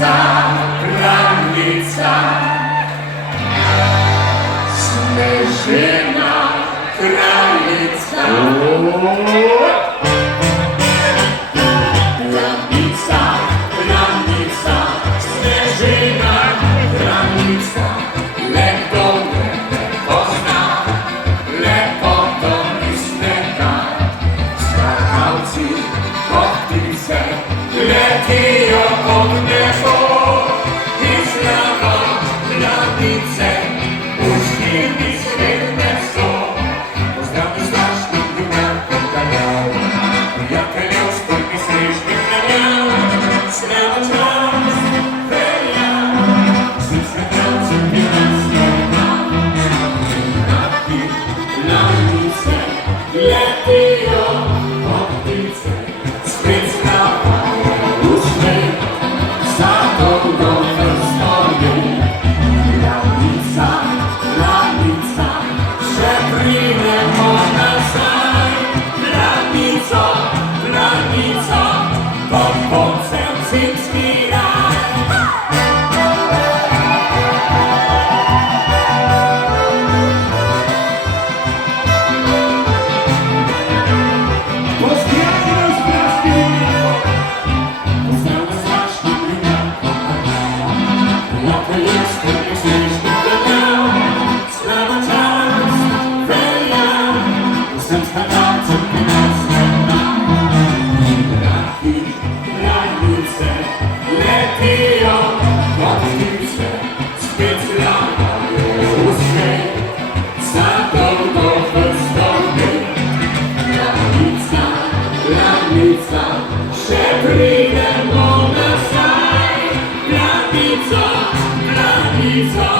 granica, granica, Sneżyna, granica. Granica, granica, Sneżyna, granica, Lepodę pozna, Lepodą i Snega, skakałci, kotlice, letiją od niebo i zlawa granice, uśmiechy świetne są, poznamy straszny gniazdo kanał, jak wiosło i słyszmy miał, znała czas, feria, przyszedłcy miasta, granice, letiją kotlice, zbyt zlawa, uśmiech, za długo stoi. Granica, granica, przebrnę można saj. Granica, granica, pod końcem zimski raj. Granica, granica.